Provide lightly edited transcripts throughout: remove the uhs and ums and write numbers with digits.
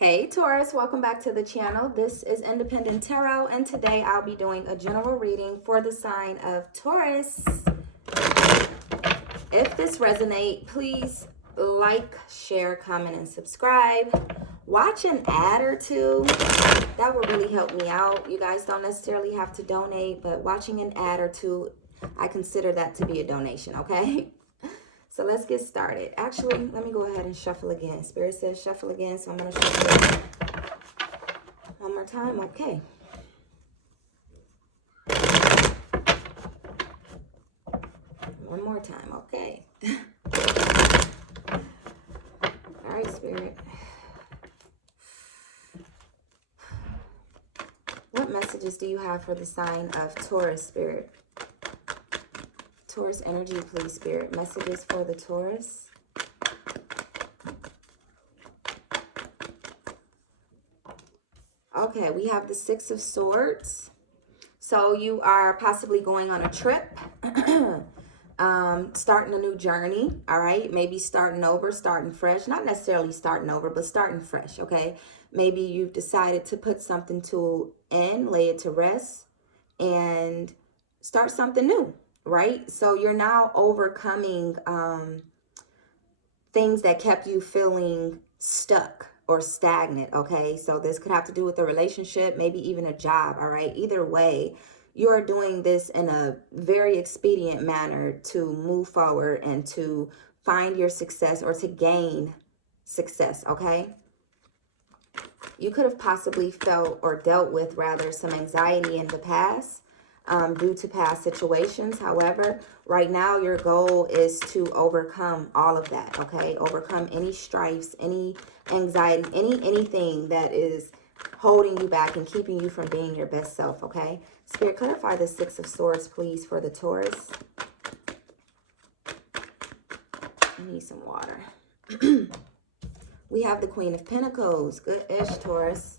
Hey Taurus, welcome back to the channel. This is Independent Tarot, and today I'll be doing a general reading for the sign of Taurus. If this resonates, please like, share, comment, and subscribe. Watch an ad or two. That will really help me out. You guys don't necessarily have to donate, but watching an ad or two, I consider that to be a donation, okay? So let's get started. Actually, let me go ahead and shuffle again. Spirit says shuffle again, so I'm going to shuffle one more time. Okay. One more time. Okay. All right, Spirit. What messages do you have for the sign of Taurus, Spirit? Taurus energy, please, Spirit. Messages for the Taurus. Okay, we have the Six of Swords. So you are possibly going on a trip, starting a new journey, all right? Maybe starting over, starting fresh. Not necessarily starting over, but starting fresh, okay? Maybe you've decided to put something to end, lay it to rest, and start something new, right? So you're now overcoming things that kept you feeling stuck or stagnant, okay? So this could have to do with a relationship, maybe even a job, all right? Either way, you are doing this in a very expedient manner to move forward and to find your success or to gain success, okay? You could have possibly felt or dealt with rather some anxiety in the past due to past situations. However, right now your goal is to overcome all of that, okay? Overcome any strifes, any anxiety, anything that is holding you back and keeping you from being your best self, okay? Spirit, clarify the Six of Swords, please, for the Taurus. I need some water. We have the Queen of Pentacles. Good-ish, Taurus.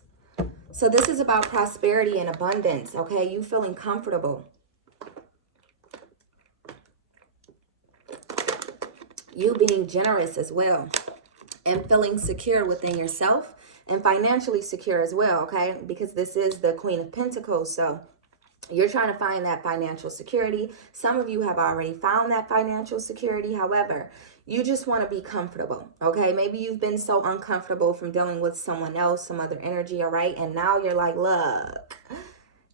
So this is about prosperity and abundance, okay? You feeling comfortable. You being generous as well. And feeling secure within yourself and financially secure as well, okay? Because this is the Queen of Pentacles, so you're trying to find that financial security. Some of you have already found that financial security. However, you just want to be comfortable, okay? Maybe you've been so uncomfortable from dealing with someone else, some other energy, all right? And now you're like, look,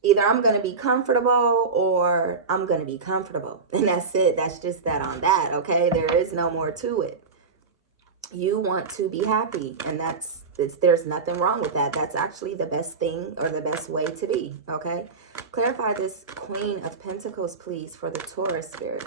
either I'm going to be comfortable or I'm going to be comfortable. And that's it. That's just that on that, okay? There is no more to it. You want to be happy, and there's nothing wrong with that. That's actually the best thing or the best way to be, okay? Clarify this Queen of Pentacles, please, for the Taurus, Spirit.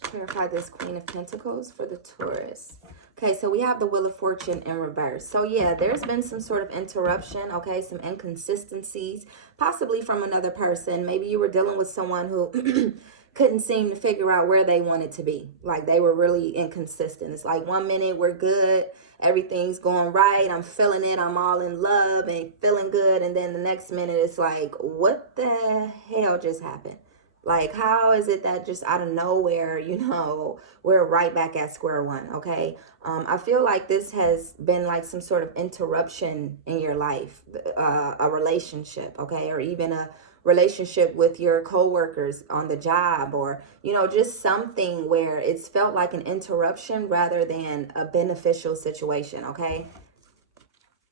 Clarify this Queen of Pentacles for the Taurus. Okay, so we have the Wheel of Fortune in reverse. So yeah, there's been some sort of interruption, okay, some inconsistencies, possibly from another person. Maybe you were dealing with someone who couldn't seem to figure out where they wanted to be. Like they were really inconsistent. It's like 1 minute we're good, everything's going right, I'm feeling it, I'm all in love and feeling good. And then the next minute it's like, what the hell just happened? Like, how is it that just out of nowhere, you know, we're right back at square one, okay? I feel like this has been like some sort of interruption in your life, a relationship, okay? Or even a relationship with your co-workers on the job, or, you know, just something where it's felt like an interruption rather than a beneficial situation, okay?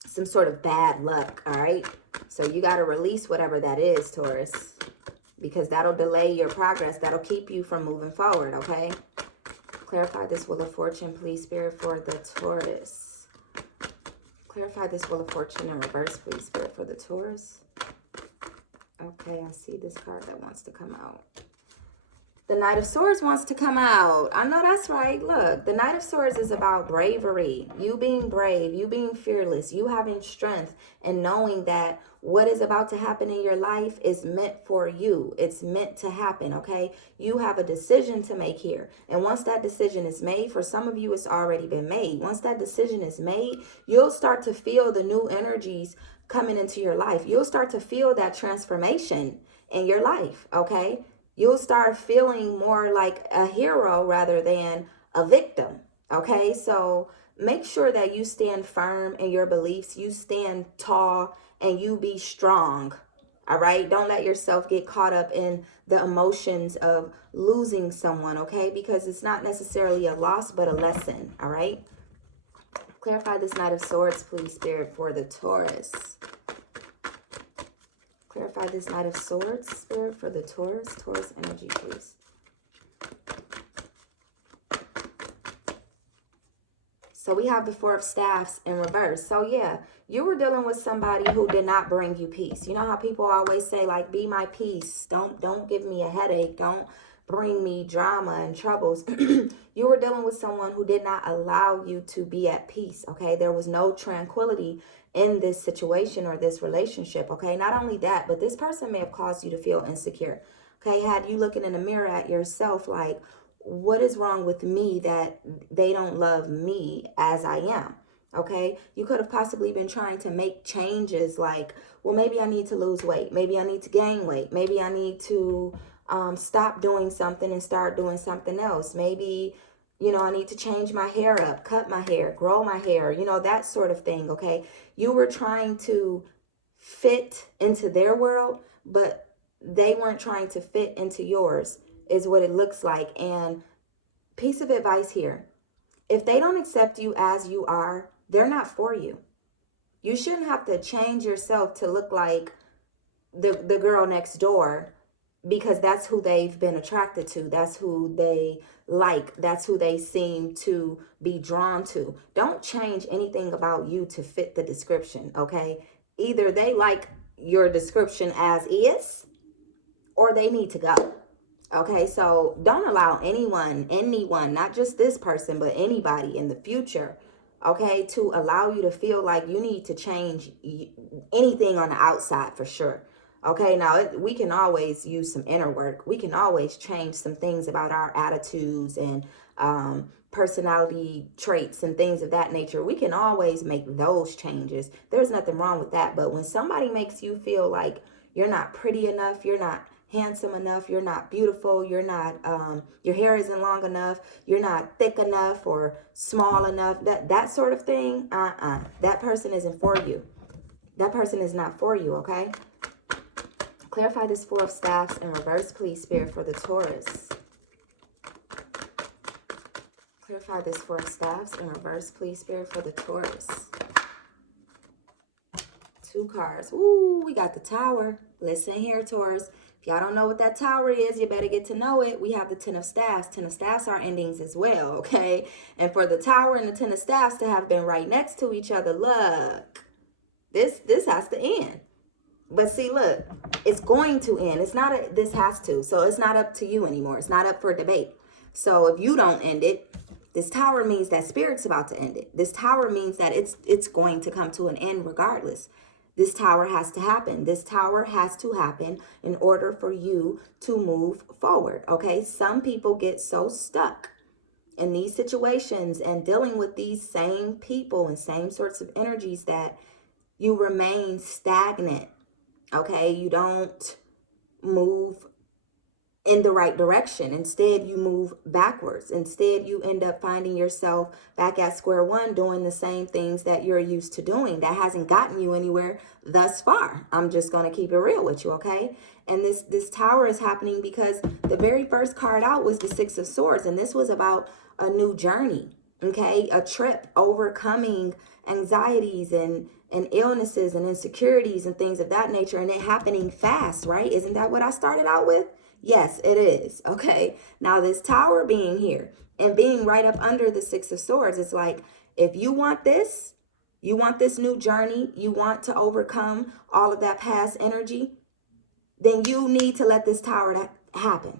Some sort of bad luck, all right? So you got to release whatever that is, Taurus, because that'll delay your progress. That'll keep you from moving forward, okay? Clarify this Wheel of Fortune, please, Spirit, for the Taurus. Clarify this Wheel of Fortune in reverse, please, Spirit, for the Taurus. Okay, I see this card that wants to come out. The Knight of Swords wants to come out. I know that's right. Look, the Knight of Swords is about bravery. You being brave, you being fearless, you having strength and knowing that what is about to happen in your life is meant for you. It's meant to happen, okay? You have a decision to make here. And once that decision is made, for some of you, it's already been made. Once that decision is made, you'll start to feel the new energies coming into your life. You'll start to feel that transformation in your life, okay? You'll start feeling more like a hero rather than a victim, Okay, so make sure that you stand firm in your beliefs, you stand tall, and you be strong. All right, don't let yourself get caught up in the emotions of losing someone, okay? Because it's not necessarily a loss, but a lesson. All right, clarify this Knight of Swords, please, Spirit, for the Taurus. Clarify this Knight of Swords, Spirit, for the Taurus. Taurus energy, please. So we have the Four of Staffs in reverse. So yeah, you were dealing with somebody who did not bring you peace. You know how people always say, like, be my peace. Don't give me a headache. Don't bring me drama and troubles. You were dealing with someone who did not allow you to be at peace, okay? There was no tranquility in this situation or this relationship, okay? Not only that, but this person may have caused you to feel insecure, okay? Had you looking in the mirror at yourself like, what is wrong with me that they don't love me as I am? Okay, you could have possibly been trying to make changes like, well, maybe I need to lose weight, maybe I need to gain weight, maybe I need to stop doing something and start doing something else. Maybe, you know, I need to change my hair up, cut my hair, grow my hair, you know, that sort of thing. Okay, you were trying to fit into their world, but they weren't trying to fit into yours, is what it looks like. And piece of advice here, if they don't accept you as you are, they're not for you. You shouldn't have to change yourself to look like the girl next door, because that's who they've been attracted to. That's who they like. That's who they seem to be drawn to. Don't change anything about you to fit the description, okay? Either they like your description as is, or they need to go. Okay, so don't allow anyone, not just this person, but anybody in the future, okay, to allow you to feel like you need to change anything on the outside for sure. Okay, now we can always use some inner work. We can always change some things about our attitudes and personality traits and things of that nature. We can always make those changes. There's nothing wrong with that. But when somebody makes you feel like you're not pretty enough, you're not handsome enough, you're not beautiful, you're not your hair isn't long enough, you're not thick enough or small enough, that sort of thing, that person isn't for you. That person is not for you. Okay, clarify this Four of Staffs in reverse, please, Spirit, for the Taurus. Clarify this Four of Staffs in reverse, please, Spirit, for the Taurus. Two cards. Ooh, we got the Tower. Listen here, Taurus. If y'all don't know what that Tower is, you better get to know it. We have the Ten of Staffs. Ten of Staffs are endings as well, okay? And for the Tower and the Ten of Staffs to have been right next to each other, look, this has to end. But see, look, it's going to end. It's not a this has to. So it's not up to you anymore. It's not up for debate. So if you don't end it, this Tower means that Spirit's about to end it. This Tower means that it's going to come to an end regardless. This Tower has to happen. This Tower has to happen in order for you to move forward, okay? Some people get so stuck in these situations and dealing with these same people and same sorts of energies that you remain stagnant, okay? You don't move in the right direction. Instead, you move backwards. Instead, you end up finding yourself back at square one doing the same things that you're used to doing. That hasn't gotten you anywhere thus far. I'm just going to keep it real with you, okay? And this Tower is happening because the very first card out was the Six of Swords, and this was about a new journey, okay? A trip, overcoming anxieties and illnesses and insecurities and things of that nature, and it happening fast, right? Isn't that what I started out with? Yes, it is. Okay. Now this Tower being here and being right up under the Six of Swords, it's like, if you want this new journey, you want to overcome all of that past energy, then you need to let this Tower happen.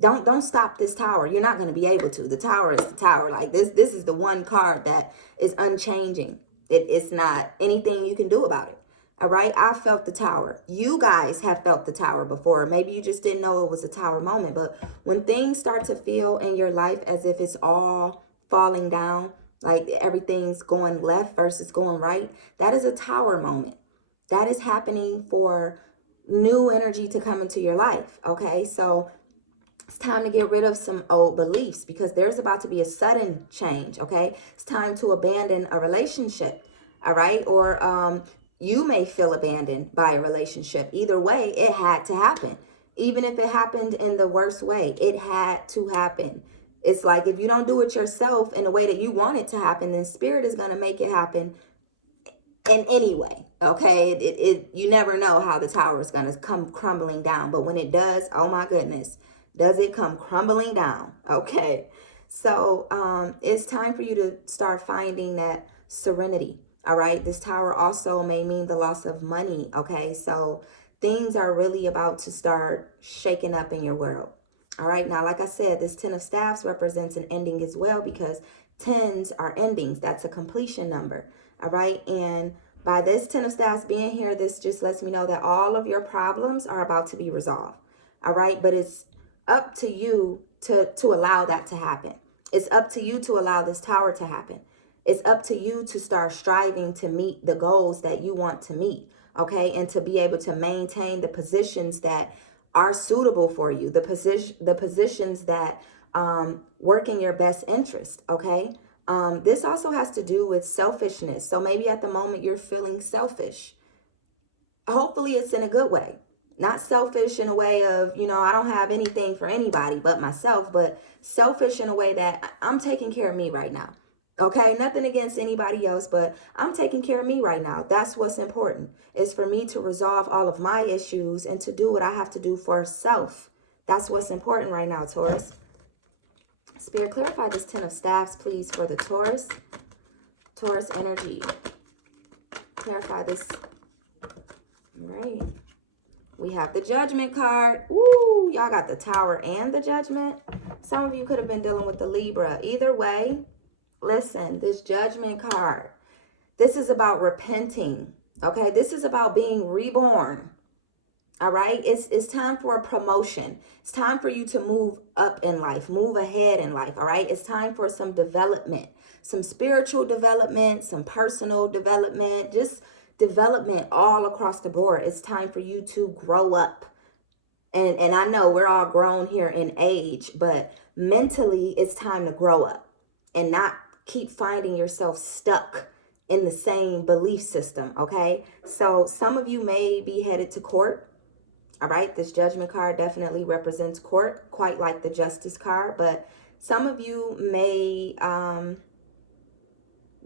Don't stop this Tower. You're not going to be able to. The Tower is the Tower. Like this is the one card that is unchanging. It's not anything you can do about it. All right, I felt the Tower. You guys have felt the Tower before. Maybe you just didn't know it was a Tower moment. But when things start to feel in your life as if it's all falling down, like everything's going left versus going right, that is a Tower moment. That is happening for new energy to come into your life. Okay, so It's time to get rid of some old beliefs because there's about to be a sudden change, okay? It's time to abandon a relationship, all right? Or you may feel abandoned by a relationship. Either way, it had to happen. Even if it happened in the worst way, it had to happen. It's like if you don't do it yourself in the way that you want it to happen, then spirit is going to make it happen in any way, okay? You never know how the tower is going to come crumbling down, but when it does, oh my goodness, does it come crumbling down, okay? So it's time for you to start finding that serenity, all right? This tower also may mean the loss of money, okay? So things are really about to start shaking up in your world. All right, now, like I said, this 10 of staffs represents an ending as well because 10s are endings. That's a completion number. All right, and by this 10 of staffs being here, this just lets me know that all of your problems are about to be resolved. All right, but it's up to you to allow that to happen. It's up to you to allow this tower to happen. It's up to you to start striving to meet the goals that you want to meet, okay, and to be able to maintain the positions that are suitable for you, the positions that work in your best interest, okay? This also has to do with selfishness. So maybe at the moment you're feeling selfish. Hopefully it's in a good way. Not selfish in a way of, I don't have anything for anybody but myself, but selfish in a way that I'm taking care of me right now. Okay, nothing against anybody else, but I'm taking care of me right now. That's what's important, is for me to resolve all of my issues and to do what I have to do for self. That's what's important right now, Taurus. Spirit, clarify this 10 of staffs, please, for the Taurus. Taurus energy. Clarify this. All right. We have the Judgment card. Woo, y'all got the Tower and the Judgment. Some of you could have been dealing with the Libra. Either way, listen, this Judgment card, this is about repenting, okay? This is about being reborn, all right? It's time for a promotion. It's time for you to move up in life, move ahead in life, all right? It's time for some development, some spiritual development, some personal development, just development all across the board. It's time for you to grow up. And I know we're all grown here in age, but mentally it's time to grow up and not keep finding yourself stuck in the same belief system, okay? So some of you may be headed to court, all right? This Judgment card definitely represents court, quite like the Justice card, but some of you may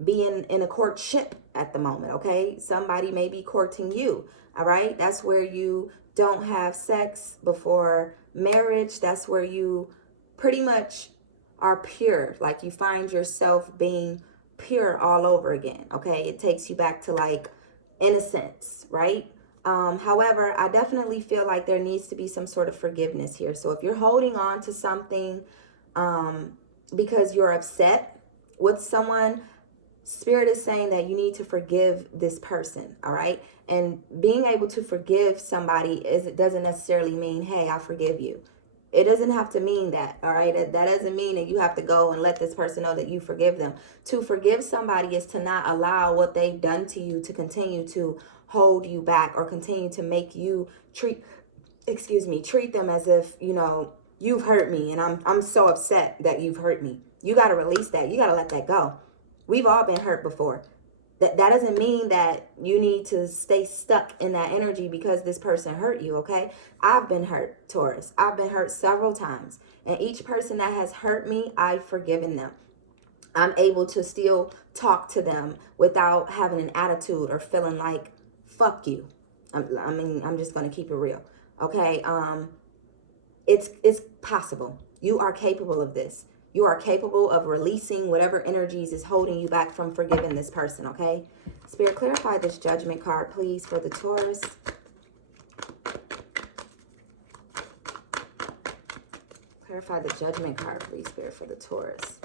be in a courtship at the moment, okay? Somebody may be courting you, all right? That's where you don't have sex before marriage. That's where you pretty much are pure, like you find yourself being pure all over again, okay? It takes you back to like innocence, right? However, I definitely feel like there needs to be some sort of forgiveness here. So if you're holding on to something because you're upset with someone, Spirit is saying that you need to forgive this person, all right? And being able to forgive somebody it doesn't necessarily mean, hey, I forgive you. It doesn't have to mean that, all right? That doesn't mean that you have to go and let this person know that you forgive them. To forgive somebody is to not allow what they've done to you to continue to hold you back or continue to make you treat them as if, you've hurt me and I'm so upset that you've hurt me. You got to release that. You got to let that go. We've all been hurt before. That doesn't mean that you need to stay stuck in that energy because this person hurt you, okay? I've been hurt, Taurus. I've been hurt several times. And each person that has hurt me, I've forgiven them. I'm able to still talk to them without having an attitude or feeling like, fuck you. I'm just going to keep it real, okay? It's possible. You are capable of this. You are capable of releasing whatever energies is holding you back from forgiving this person, okay? Spirit, clarify this Judgment card, please, for the Taurus. Clarify the Judgment card, please, Spirit, for the Taurus.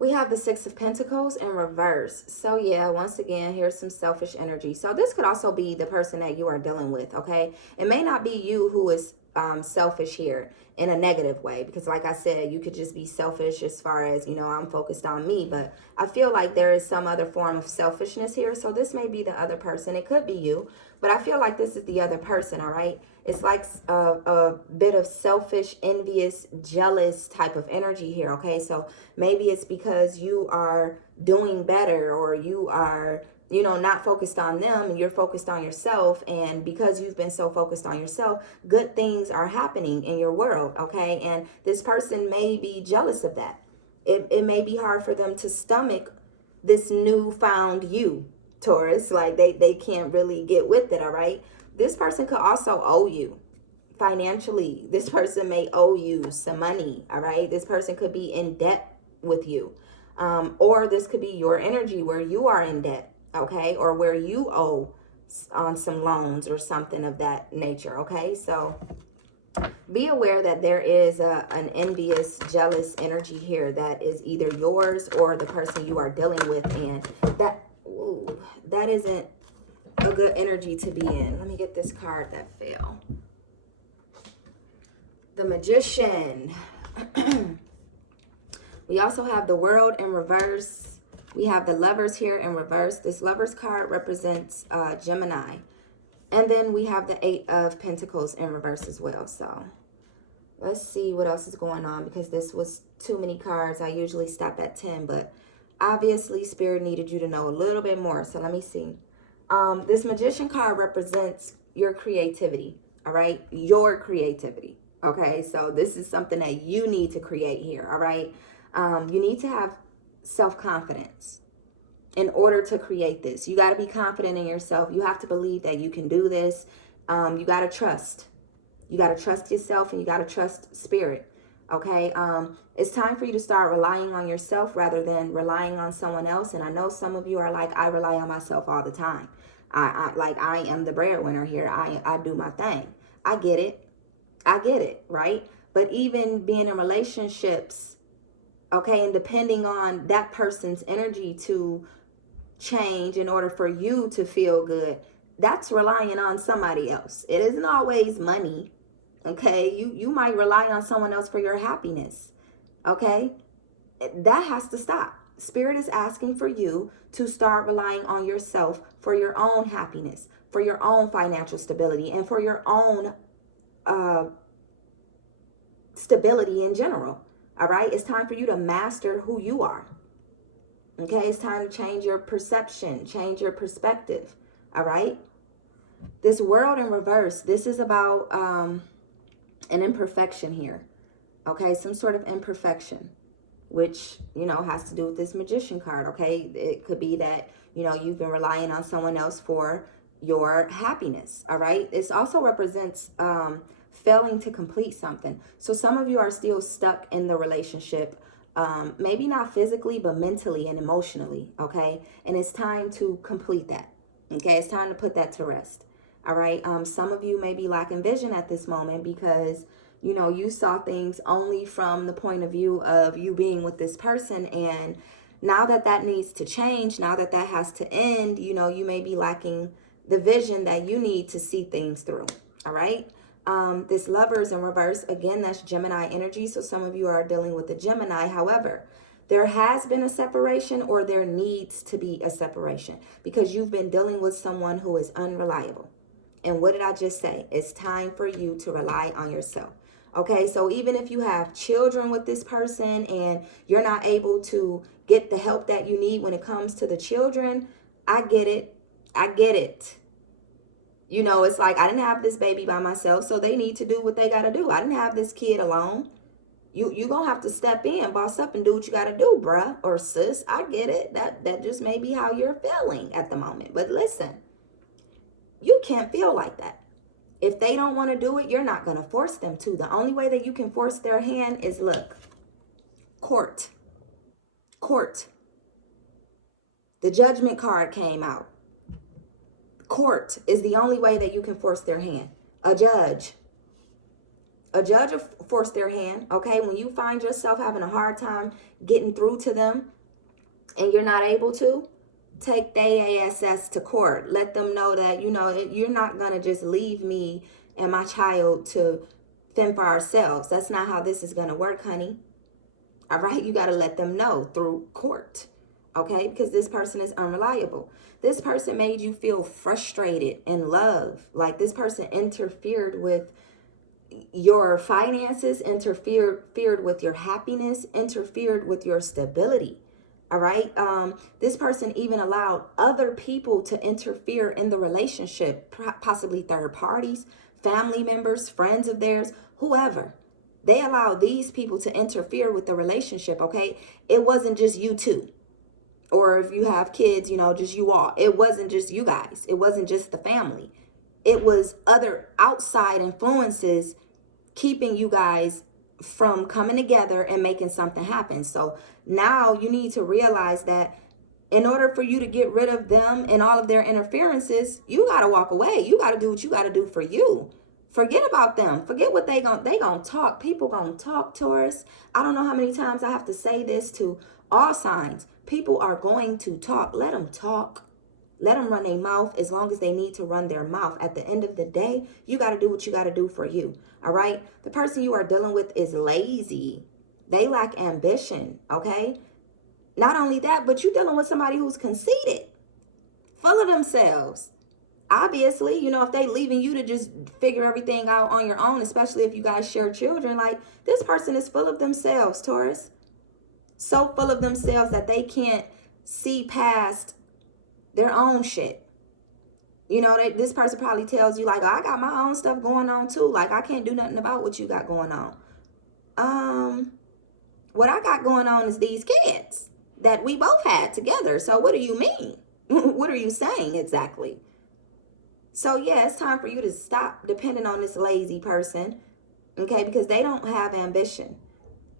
We have the Six of Pentacles in reverse. So yeah, once again, here's some selfish energy. So this could also be the person that you are dealing with, okay? It may not be you who is selfish here in a negative way, because like I said, you could just be selfish as far as, you know, I'm focused on me, but I feel like there is some other form of selfishness here. So this may be the other person. It could be you, but I feel like this is the other person. All right. It's like a bit of selfish, envious, jealous type of energy here. Okay. So maybe it's because you are doing better, or you are, you know, not focused on them and you're focused on yourself. And because you've been so focused on yourself, good things are happening in your world. Okay. And this person may be jealous of that. It may be hard for them to stomach this newfound you, Taurus. Like they can't really get with it. All right. This person could also owe you financially. This person may owe you some money. All right. This person could be in debt with you. Or this could be your energy where you are in debt. Okay. Or where you owe on some loans or something of that nature. Okay. So be aware that there is an envious, jealous energy here that is either yours or the person you are dealing with. And that isn't a good energy to be in. Let me get this card that fell. The Magician. We also have the World in reverse. We have the Lovers here in reverse. This Lovers card represents Gemini. And then we have the 8 of Pentacles in reverse as well. So let's see what else is going on, because this was too many cards. I usually stop at 10, but obviously Spirit needed you to know a little bit more. So let me see. This Magician card represents your creativity. All right. Your creativity. Okay. So this is something that you need to create here. All right. You need to have self-confidence in order to create this. You got to be confident in yourself. You have to believe that you can do this. You got to trust. You got to trust yourself, and you got to trust Spirit. Okay. It's time for you to start relying on yourself rather than relying on someone else. And I know some of you are like, I rely on myself all the time. I am the breadwinner here. I do my thing. I get it. I get it. Right. But even being in relationships, okay, and depending on that person's energy to change in order for you to feel good, that's relying on somebody else. It isn't always money. Okay. You might rely on someone else for your happiness. Okay. That has to stop. Spirit is asking for you to start relying on yourself for your own happiness, for your own financial stability, and for your own stability in general. All right. It's time for you to master who you are. Okay. It's time to change your perception, change your perspective. All right. This World in reverse, this is about an imperfection here. Okay. Some sort of imperfection, which, you know, has to do with this Magician card. Okay. It could be that, you know, you've been relying on someone else for your happiness. All right. This also represents failing to complete something. So some of you are still stuck in the relationship, maybe not physically, but mentally and emotionally. Okay. And it's time to complete that. Okay. It's time to put that to rest. All right. Some of you may be lacking vision at this moment because, you know, you saw things only from the point of view of you being with this person. And now that that needs to change, now that that has to end, you know, you may be lacking the vision that you need to see things through. All right. This Lovers in reverse, again, that's Gemini energy. So some of you are dealing with the Gemini. However, there has been a separation, or there needs to be a separation, because you've been dealing with someone who is unreliable. And what did I just say? It's time for you to rely on yourself. Okay, so even if you have children with this person and you're not able to get the help that you need when it comes to the children, I get it. I get it. You know, it's like, I didn't have this baby by myself, so they need to do what they got to do. I didn't have this kid alone. You going to have to step in, boss up, and do what you got to do, bruh or sis. I get it. That just may be how you're feeling at the moment. But listen, you can't feel like that. If they don't want to do it, you're not going to force them to. The only way that you can force their hand is, look, court. Court. The Judgment card came out. Court is the only way that you can force their hand. A judge. A judge will force their hand, okay? When you find yourself having a hard time getting through to them and you're not able to, take their ass to court. Let them know that, you know, you're not going to just leave me and my child to fend for ourselves. That's not how this is going to work, honey. All right, you got to let them know through court, okay? Because this person is unreliable. This person made you feel frustrated in love. Like this person interfered with your finances, interfered with your happiness, interfered with your stability. All right. This person even allowed other people to interfere in the relationship, possibly third parties, family members, friends of theirs, whoever. They allowed these people to interfere with the relationship. Okay. It wasn't just you two. Or if you have kids, you know, just you all. It wasn't just you guys. It wasn't just the family. It was other outside influences keeping you guys from coming together and making something happen. So now you need to realize that in order for you to get rid of them and all of their interferences, you got to walk away. You got to do what you got to do for you. Forget about them. Forget what they gonna talk. People gonna talk, Taurus. I don't know how many times I have to say this to all signs. People are going to talk. Let them talk. Let them run their mouth as long as they need to run their mouth. At the end of the day, you got to do what you got to do for you. All right. The person you are dealing with is lazy. They lack ambition. Okay. Not only that, but you're dealing with somebody who's conceited, full of themselves. Obviously, you know, if they leaving you to just figure everything out on your own, especially if you guys share children, like this person is full of themselves, Taurus. So full of themselves that they can't see past their own shit. You know, this person probably tells you like, oh, I got my own stuff going on too. Like I can't do nothing about what you got going on. What I got going on is these kids that we both had together. So what do you mean? What are you saying exactly? So yeah, it's time for you to stop depending on this lazy person, okay? Because they don't have ambition.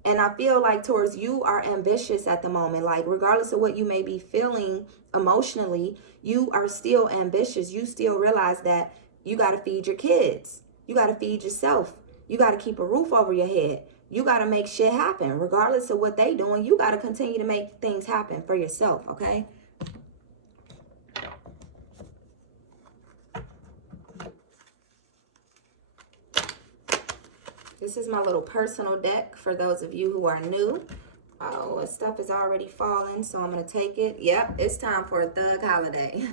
And I feel like, Taurus, you are ambitious at the moment. Like regardless of what you may be feeling emotionally, you are still ambitious. You still realize that you got to feed your kids. You got to feed yourself. You got to keep a roof over your head. You got to make shit happen. Regardless of what they doing, you got to continue to make things happen for yourself, okay? This is my little personal deck for those of you who are new. Oh, stuff is already falling, so I'm going to take it. Yep, it's time for a thug holiday.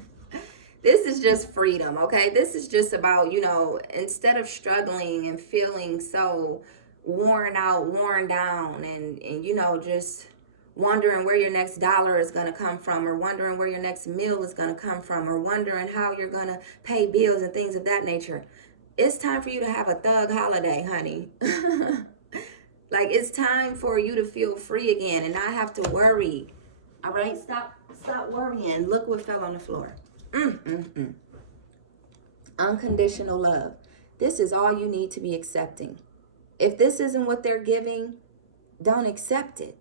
This is just freedom, okay? This is just about, you know, instead of struggling and feeling so worn out, worn down, and you know, just wondering where your next dollar is going to come from, or wondering where your next meal is going to come from, or wondering how you're going to pay bills and things of that nature. It's time for you to have a thug holiday, honey. Like, it's time for you to feel free again and not have to worry. All right? Stop worrying. Look what fell on the floor. Unconditional love. This is all you need to be accepting. If this isn't what they're giving, don't accept it.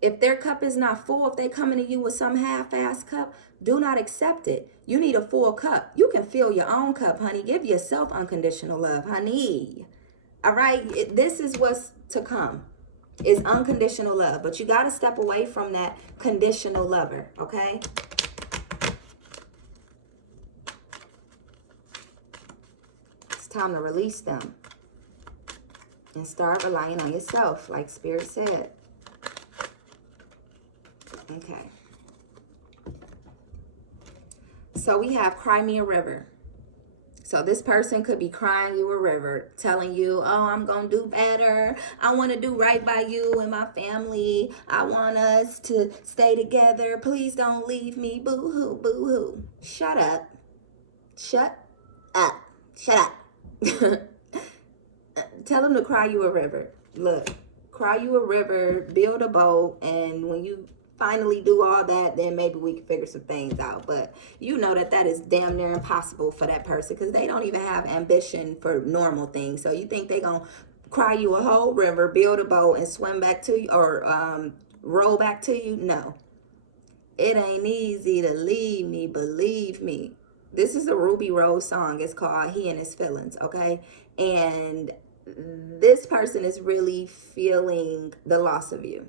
If their cup is not full, if they're coming to you with some half-ass cup, do not accept it. You need a full cup. You can fill your own cup, honey. Give yourself unconditional love, honey. All right? This is what's to come, is unconditional love. But you got to step away from that conditional lover, okay? It's time to release them and start relying on yourself, like Spirit said. Okay. So we have Cry Me a River. So this person could be crying you a river, telling you, oh, I'm going to do better. I want to do right by you and my family. I want us to stay together. Please don't leave me. Boo-hoo, boo-hoo. Shut up. Shut up. Shut up. Tell them to cry you a river. Look, cry you a river, build a boat, and when you finally do all that, then maybe we can figure some things out. But you know that is damn near impossible for that person, because they don't even have ambition for normal things. So you think they gonna cry you a whole river, build a boat, and swim back to you, or roll back to you? No. It ain't easy to leave me, believe me. This is a Ruby Rose song. It's called He and His Feelings, okay? And this person is really feeling the loss of you.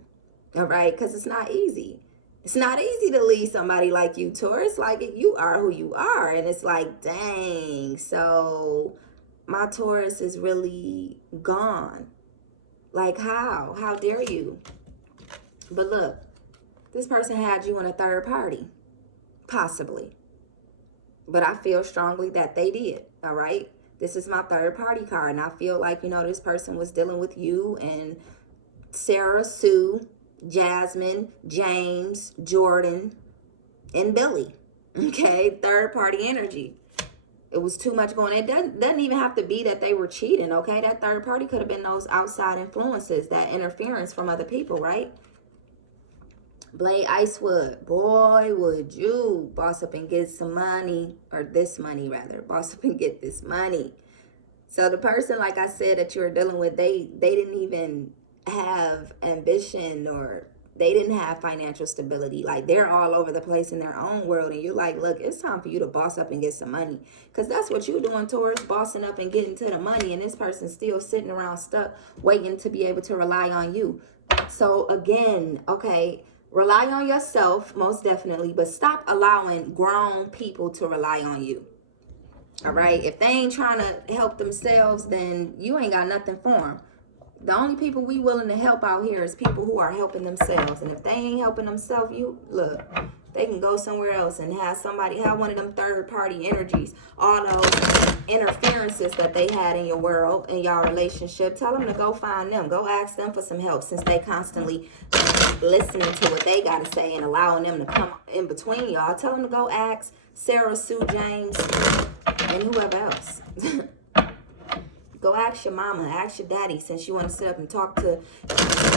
All right, because it's not easy. It's not easy to leave somebody like you, Taurus. Like, you are who you are, and it's like, dang. So my Taurus is really gone. Like, how? How dare you? But look, this person had you in a third party. Possibly. But I feel strongly that they did. All right? This is my third party card. And I feel like, you know, this person was dealing with you and Sarah, Sue, Jasmine, James, Jordan, and Billy. Okay? Third party energy. It was too much going on. It doesn't even have to be that they were cheating, okay? That third party could have been those outside influences, that interference from other people, right? Blade Icewood, boy, would you boss up and get some money, or this money rather, boss up and get this money. So the person, like I said, that you're dealing with, they didn't even have ambition, or they didn't have financial stability. Like, they're all over the place in their own world. And you're like, look, it's time for you to boss up and get some money. Because that's what you're doing, Taurus, bossing up and getting to the money. And this person's still sitting around stuck, waiting to be able to rely on you. So again, okay, rely on yourself, most definitely. But stop allowing grown people to rely on you. All right? If they ain't trying to help themselves, then you ain't got nothing for them. The only people we willing to help out here is people who are helping themselves. And if they ain't helping themselves, you look, they can go somewhere else and have somebody, have one of them third party energies, all those interferences that they had in your world, in your relationship. Tell them to go find them. Go ask them for some help, since they constantly listening to what they got to say and allowing them to come in between y'all. Tell them to go ask Sarah, Sue, James, and whoever else. Go ask your mama, ask your daddy, since you want to sit up and talk to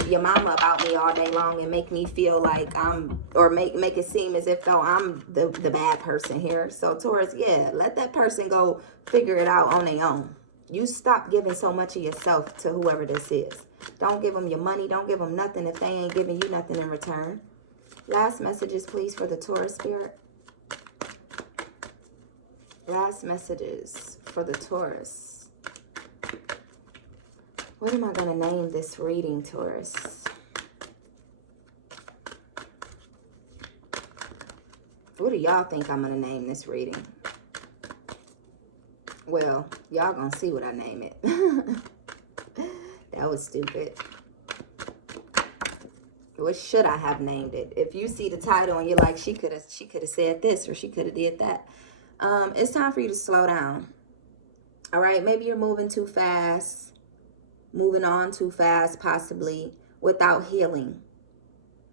your mama about me all day long and make me feel like I'm, or make it seem as if though I'm the bad person here. So Taurus, yeah, let that person go figure it out on their own. You stop giving so much of yourself to whoever this is. Don't give them your money. Don't give them nothing if they ain't giving you nothing in return. Last messages, please, for the Taurus spirit. Last messages for the Taurus. What am I going to name this reading, Taurus? What do y'all think I'm going to name this reading? Well, y'all going to see what I name it. That was stupid. What should I have named it? If you see the title and you're like, she could have said this, or she could have did that. It's time for you to slow down. All right? Maybe you're moving too fast. Moving on too fast, possibly, without healing.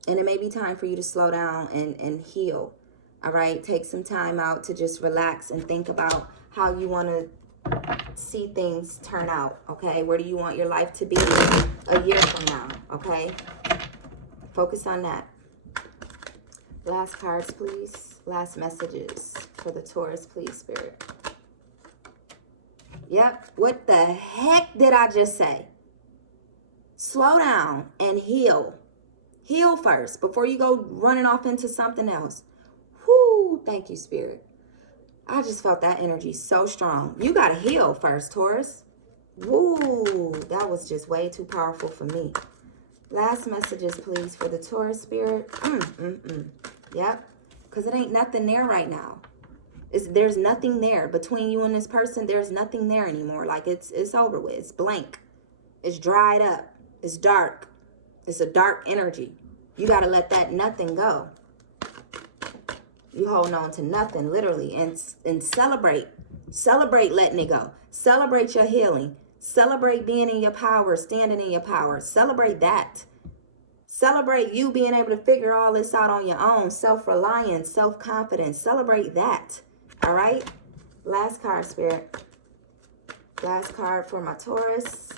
And it may be time for you to slow down and heal. All right? Take some time out to just relax and think about how you want to see things turn out. Okay? Where do you want your life to be a year from now? Okay? Focus on that. Last cards, please. Last messages for the Taurus, please, Spirit. Yep. What the heck did I just say? Slow down and heal. Heal first before you go running off into something else. Whoo, thank you, Spirit. I just felt that energy so strong. You got to heal first, Taurus. Woo, that was just way too powerful for me. Last messages, please, for the Taurus spirit. Yep, because it ain't nothing there right now. There's nothing there between you and this person. There's nothing there anymore. Like, it's over with. It's blank. It's dried up. It's dark. It's a dark energy. You got to let that nothing go. You holding on to nothing, literally, and celebrate. Celebrate letting it go. Celebrate your healing. Celebrate being in your power, standing in your power. Celebrate that. Celebrate you being able to figure all this out on your own. Self-reliance, self-confidence. Celebrate that. All right? Last card, Spirit. Last card for my Taurus.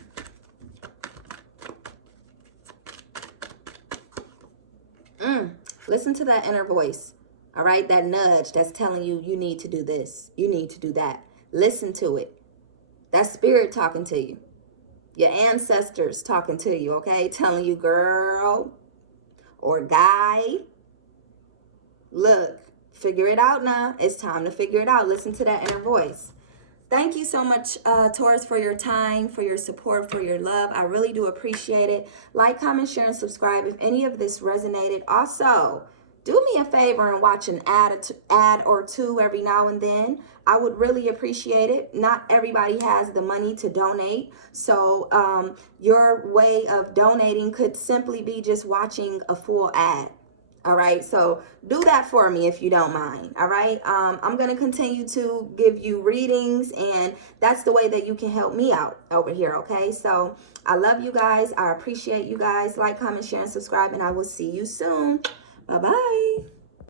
Listen to that inner voice. All right? That nudge that's telling you, you need to do this. You need to do that. Listen to it. That's spirit talking to you. Your ancestors talking to you, okay? Telling you, girl or guy, look, figure it out now. It's time to figure it out. Listen to that inner voice. Thank you so much, Taurus, for your time, for your support, for your love. I really do appreciate it. Like, comment, share, and subscribe if any of this resonated. Also, do me a favor and watch an ad or two every now and then. I would really appreciate it. Not everybody has the money to donate. So your way of donating could simply be just watching a full ad. All right, so do that for me if you don't mind. All right, I'm going to continue to give you readings, and that's the way that you can help me out over here. Okay, so I love you guys. I appreciate you guys. Like, comment, share, and subscribe, and I will see you soon. Bye-bye.